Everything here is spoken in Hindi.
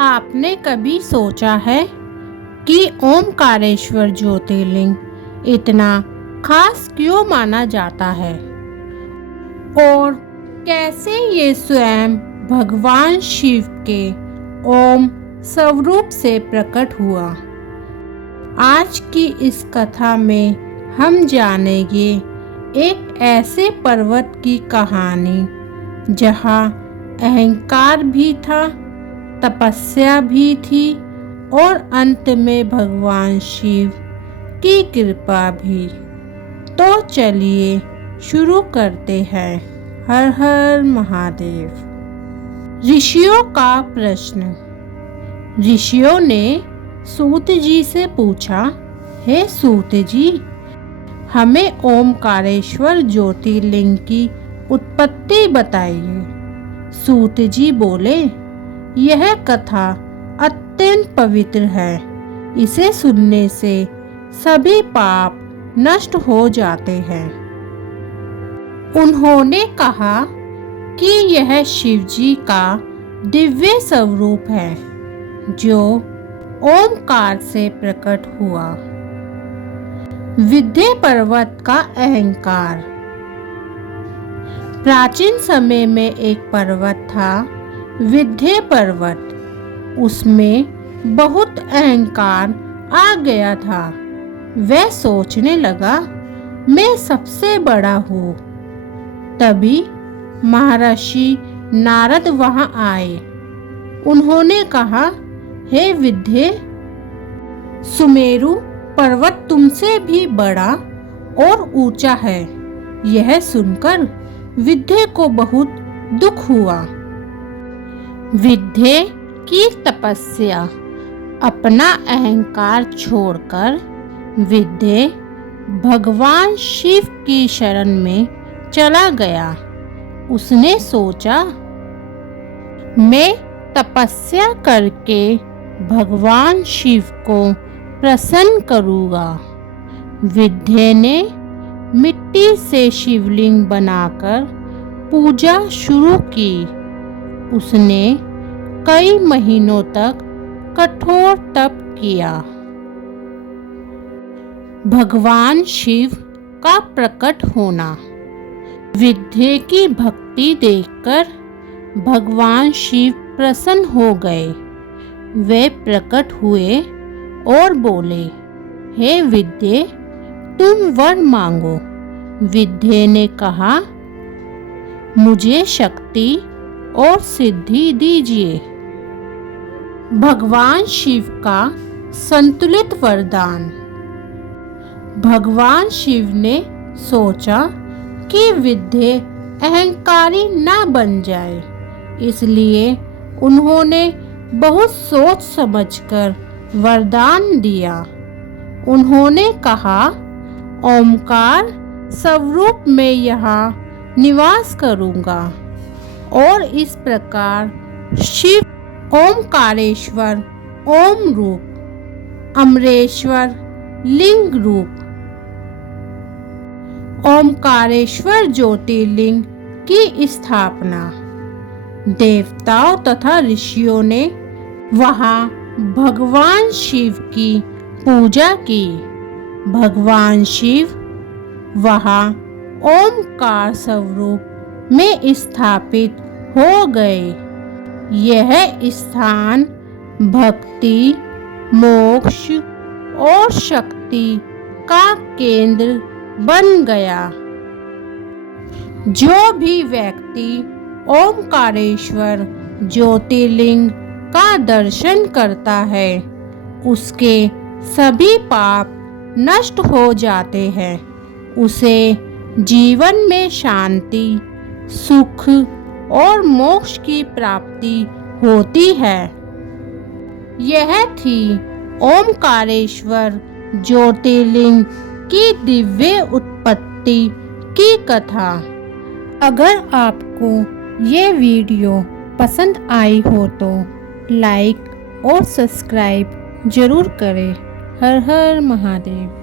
आपने कभी सोचा है कि ओमकारेश्वर ज्योतिर्लिंग इतना खास क्यों माना जाता है और कैसे ये स्वयं भगवान शिव के ओम स्वरूप से प्रकट हुआ? आज की इस कथा में हम जानेंगे एक ऐसे पर्वत की कहानी जहाँ अहंकार भी था, तपस्या भी थी और अंत में भगवान शिव की कृपा भी। तो चलिए शुरू करते हैं। हर हर महादेव। ऋषियों का प्रश्न। ऋषियों ने सूत जी से पूछा, हे सूत जी, हमें ओमकारेश्वर ज्योतिर्लिंग की उत्पत्ति बताइए। सूत जी बोले, यह कथा अत्यंत पवित्र है। इसे सुनने से सभी पाप नष्ट हो जाते हैं। उन्होंने कहा कि यह शिव जी का दिव्य स्वरूप है जो ओमकार से प्रकट हुआ। विंध्य पर्वत का अहंकार। प्राचीन समय में एक पर्वत था, विंध्य पर्वत। उसमें बहुत अहंकार आ गया था। वह सोचने लगा, मैं सबसे बड़ा हूँ। तभी महर्षि नारद वहां आए। उन्होंने कहा, हे विंध्य, सुमेरु पर्वत तुमसे भी बड़ा और ऊंचा है। यह सुनकर विंध्य को बहुत दुख हुआ। विंध्य की तपस्या। अपना अहंकार छोड़कर विंध्य भगवान शिव की शरण में चला गया। उसने सोचा, मैं तपस्या करके भगवान शिव को प्रसन्न करूँगा। विंध्य ने मिट्टी से शिवलिंग बनाकर पूजा शुरू की। उसने कई महीनों तक कठोर तप किया। भगवान शिव का प्रकट होना। विंध्य की भक्ति देखकर भगवान शिव प्रसन्न हो गए। वे प्रकट हुए और बोले, हे विंध्य, तुम वर मांगो। विंध्य ने कहा, मुझे शक्ति और सिद्धि दीजिए। भगवान शिव का संतुलित वरदान। भगवान शिव ने सोचा कि विंध्य अहंकारी न बन जाए, इसलिए उन्होंने बहुत सोच समझकर वरदान दिया। उन्होंने कहा, ओमकार स्वरूप में यहाँ निवास करूँगा। और इस प्रकार शिव ओमकारेश्वर ओम रूप, अमरेश्वर लिंग रूप। ओमकारेश्वर ज्योतिर्लिंग की स्थापना। देवताओं तथा ऋषियों ने वहाँ भगवान शिव की पूजा की। भगवान शिव वहाँ ओमकार स्वरूप में स्थापित हो गए। यह स्थान भक्ति, मोक्ष और शक्ति का केंद्र बन गया। जो भी व्यक्ति ओमकारेश्वर ज्योतिर्लिंग का दर्शन करता है, उसके सभी पाप नष्ट हो जाते हैं। उसे जीवन में शांति, सुख और मोक्ष की प्राप्ति होती है। यह थी ओमकारेश्वर ज्योतिर्लिंग की दिव्य उत्पत्ति की कथा। अगर आपको ये वीडियो पसंद आई हो तो लाइक और सब्सक्राइब जरूर करें। हर हर महादेव।